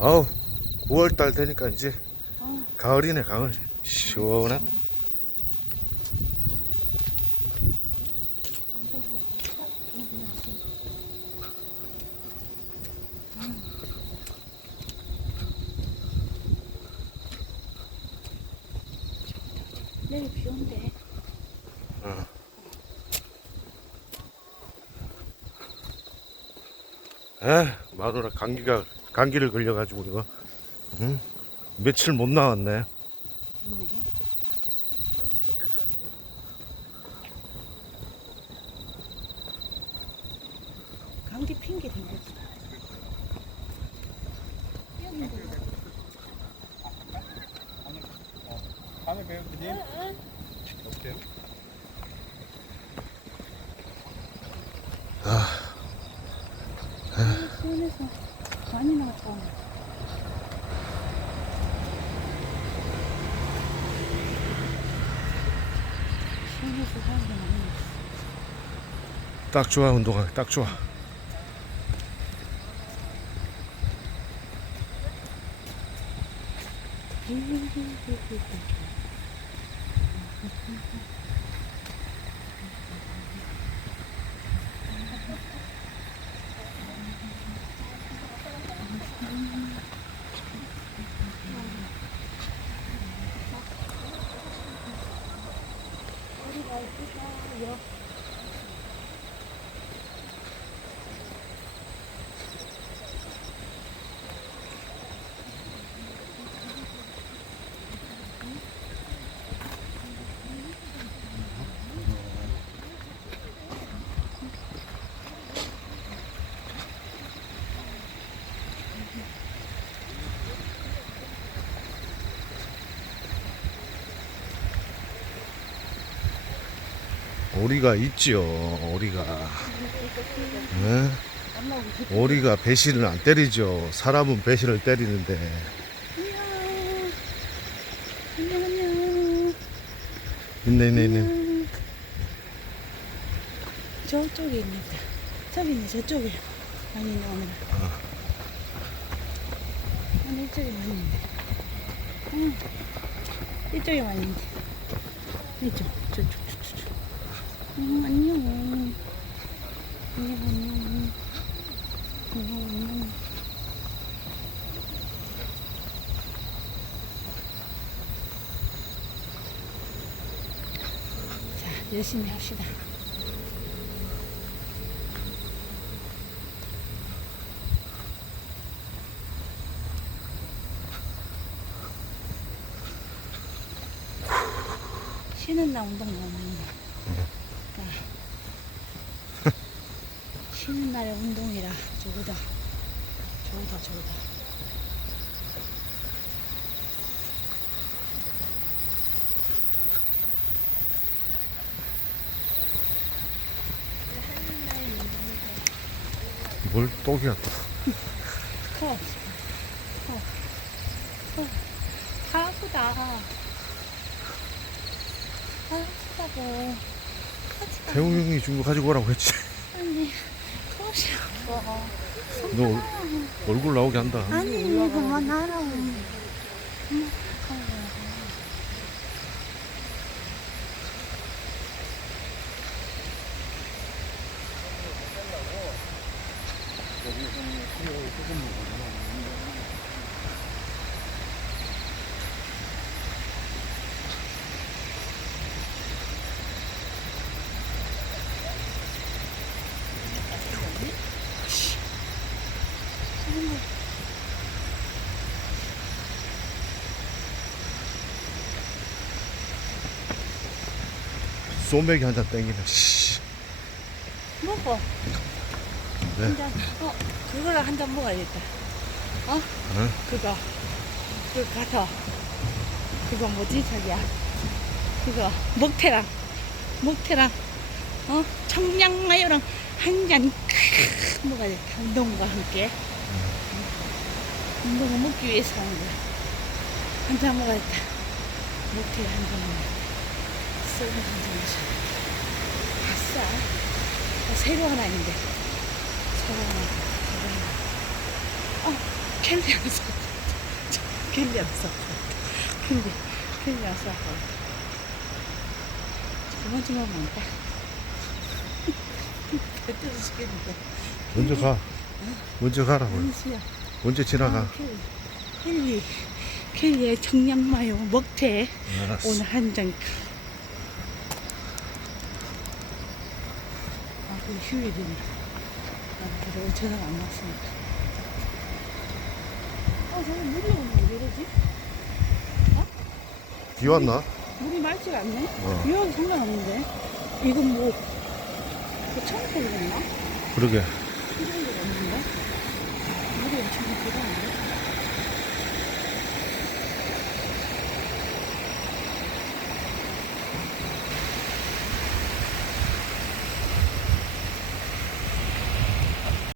아우 5월달 되니까 이제 어. 가을이네 가을 시원해 내일 비 온대. 에 마누라 감기가 감기를 걸려가지고 이거 응? 며칠 못 나왔네 감기 핑계 댄 거지. 다음에 배우님. 어때요? 시원해서 많이 나왔다. 시원해서 사람들 많이 나왔어. 딱 좋아 운동하기 딱 좋아 오리가 있지요 오리가 응? 오리가 배신을 안 때리죠 사람은 배신을 때리는데. 있네 있네 있네. 저쪽에 있는다. 저기 있네, 저쪽에. 많이 있네, 오늘. 오늘 이쪽에 많이 있네. 응. 이쪽에 많이 있네. 이쪽, 저쪽. 응, 안녕. 안녕, 안녕. 안녕, 안녕. 자, 열심히 합시다. 쉬는 날 운동 너무 많이 해. 그러니까 쉬는 날에 운동이라 저거다. 저거다, 저거다. 뭘 똑이야 또 커. 커. 커. 다 아프다. 다 아프다고. 태웅 형이 준 거 가지고 오라고 했지 아니, 너 얼- 얼굴 나오게 한다 아니, 그만하라고. 소맥이 한 잔 땡기네 씨. 먹어. 네. 한 잔, 어, 그거를 한 잔 먹어야겠다. 어? 응? 그거. 그거 가서. 그거 뭐지, 자기야? 그거, 먹태랑. 먹태랑, 어? 청량마요랑 한 잔, 크 먹어야겠다. 운동과 함께. 운동을 먹기 위해서 하는 거야. 한 잔 먹어야겠다. 먹태 한잔 먹어야 한잔 마셔. 아싸. 어, 새로 하나 있는데. 새로 하나. 새로 하나. 어, 켈리 안 써. 켈리 안 써. 켈리, 켈리 안 써. 그만 좀 하면 안 돼. 배 뜯어지겠는데. 먼저 가. 먼저 가라고. 은수야. 먼저 지나가. 아. 켈리. 켈리의 청량마요 먹태. 알았어. 오늘 한 장. 아, 그 휴일이네. 아, 그래, 전화 안 왔으니까. 아, 저기 물이 오네. 왜 이러지? 비 왔나? 물이 맑지가 않네? 어. 비 와도 상관없는데. 이건 뭐, 그 처음 보겠나? 그러게. 이런 게 없는데? 물이 엄청 들어가네.